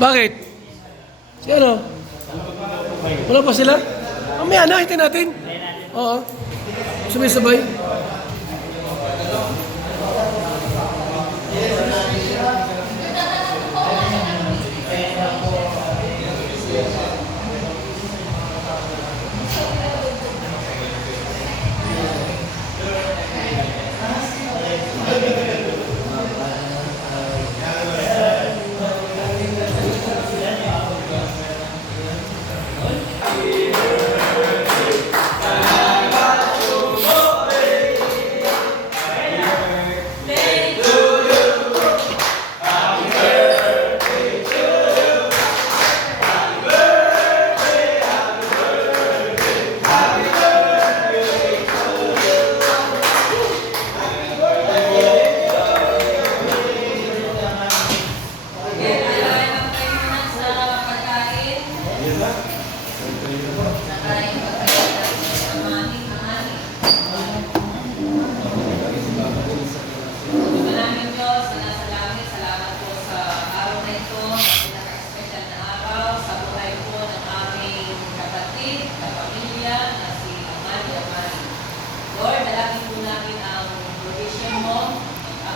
Bakit? Si ano? Wala pa sila? Mamaya na, hintayin natin. Oo. Sabay-sabay.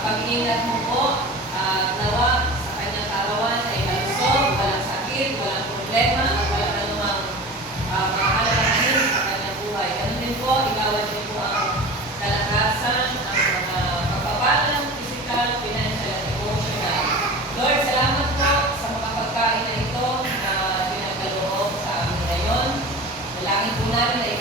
Pag-iingat mo po, nawa sa kanyang karawan ay malusog, walang sakit, walang problema, at walang anumang mahalakanin sa kanyang buhay. Ganun din po, igawan niyo po ang kalakasan, ang mga pagpapalang, physical, financial, at emotional. Lord, salamat po sa mga pagkain na ito na pinagkaloob sa amin ngayon. Dalangin po namin na